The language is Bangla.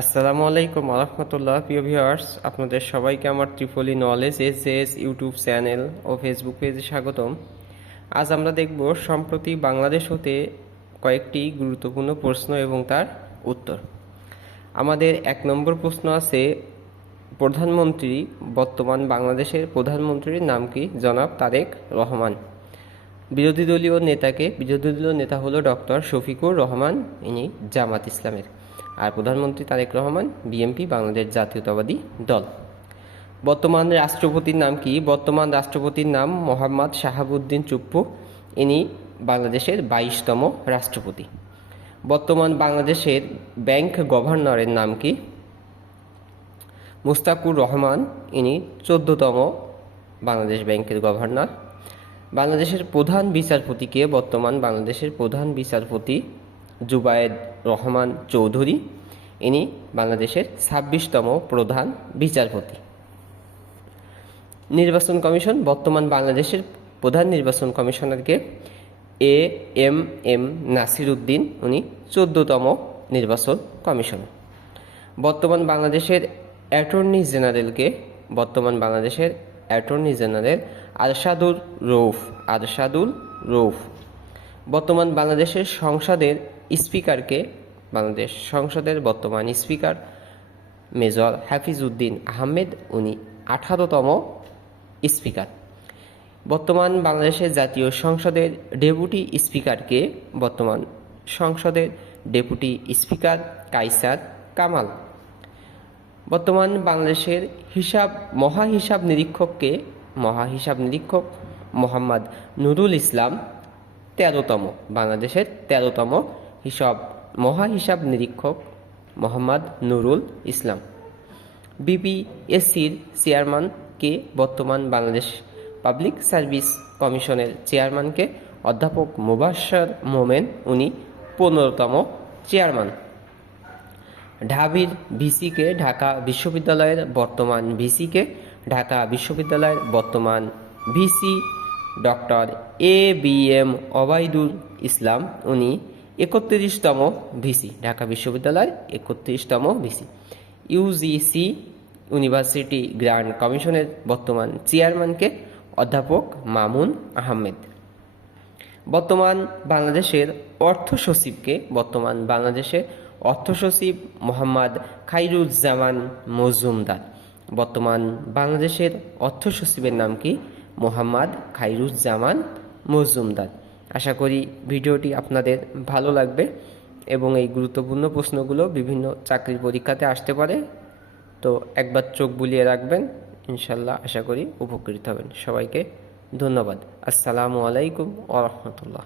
আসসালামু আলাইকুম আরহামতুল্লাহ। প্রিয় ভিউয়ার্স, আপনাদের সবাইকে আমার ত্রিপলি নলেজ এস ইউটিউব চ্যানেল ও ফেসবুক পেজে স্বাগতম। আজ আমরা দেখব সম্প্রতি বাংলাদেশ হতে কয়েকটি গুরুত্বপূর্ণ প্রশ্ন এবং তার উত্তর। আমাদের 1 নম্বর প্রশ্ন আছে, বর্তমান বাংলাদেশের প্রধানমন্ত্রীর নাম কি? জনাব তারেক রহমান। বিরোধী দলীয় নেতা হলো ডক্টর শফিকুর রহমান, ইনি জামাত ইসলামের। আর প্রধানমন্ত্রী তারেক রহমান, বিএনপি, বাংলাদেশ জাতীয়তাবাদী দল। বর্তমান রাষ্ট্রপতির নাম কি? বর্তমান রাষ্ট্রপতির নাম মোহাম্মদ শাহাবুদ্দিন চুপ্পু, ইনি বাংলাদেশের 22তম রাষ্ট্রপতি। বর্তমান বাংলাদেশের ব্যাংক গভর্নরের নাম কি? মুস্তাকুর রহমান, ইনি 14তম বাংলাদেশ ব্যাংকের গভর্নর। বাংলাদেশের প্রধান বিচারপতিকে? বর্তমান বাংলাদেশের প্রধান বিচারপতি জুবায়েদ রহমান চৌধুরী, ইনি বাংলাদেশের 26তম প্রধান বিচারপতি। নির্বাচন কমিশন? বর্তমান বাংলাদেশের প্রধান নির্বাচন কমিশনারকে? এম নাসির উদ্দিন, উনি 14তম নির্বাচন কমিশনার। বর্তমান বাংলাদেশের অ্যাটর্নি জেনারেলকে? বর্তমান বাংলাদেশের অ্যাটর্নি জেনারেল আরশাদুল রউফ। বর্তমান বাংলাদেশের সংসদের স্পিকারকে? বাংলাদেশ সংসদের বর্তমান স্পিকার মেজর হাফিজউদ্দিন আহমেদ, উনি 18তম স্পিকার। বর্তমান বাংলাদেশের জাতীয় সংসদের ডেপুটি স্পিকারকে? বর্তমান সংসদের ডেপুটি স্পিকার কায়সার কামাল। বর্তমান বাংলাদেশের মহাহিসাব নিরীক্ষককে? মহাহিসাব নিরীক্ষক মোহাম্মদ নুরুল ইসলাম, 13তম, বাংলাদেশের 13তম মহাহিসাব নিরীক্ষক মোহাম্মদ নুরুল ইসলাম। বিপিএসসির চেয়ারম্যানকে? বর্তমান বাংলাদেশ পাবলিক সার্ভিস কমিশনের চেয়ারম্যানকে? অধ্যাপক মুবাশ্শর মোমেন, উনি 15তম চেয়ারম্যান। ঢাবির ভিসিকে? ঢাকা বিশ্ববিদ্যালয়ের বর্তমান ভিসিকে? ঢাকা বিশ্ববিদ্যালয়ের বর্তমান ভিসি ডক্টর ABM ওবায়দুল ইসলাম, উনি 31তম ভিসি, ঢাকা বিশ্ববিদ্যালয়ের 31তম ভিসি। ইউজিসি ইউনিভার্সিটি গ্র্যান্ড কমিশনের বর্তমান চেয়ারম্যানকে? অধ্যাপক মামুন আহমেদ। বর্তমান বাংলাদেশের অর্থ সচিবকে? বর্তমান বাংলাদেশের অর্থ সচিব মোহাম্মদ খায়রুজ্জামান মজুমদার। বর্তমান বাংলাদেশের অর্থ সচিবের নাম কি? মোহাম্মদ খায়রুজ্জামান মজুমদার। আশা করি ভিডিওটি আপনাদের ভালো লাগবে এবং এই গুরুত্বপূর্ণ প্রশ্নগুলো বিভিন্ন চাকরির পরীক্ষাতে আসতে পারে, তো একবার চোখ বুলিয়ে রাখবেন, ইনশাল্লাহ আশা করি উপকৃত হবেন। সবাইকে ধন্যবাদ। আসসালামু আলাইকুম ওয়া রাহমাতুল্লাহ।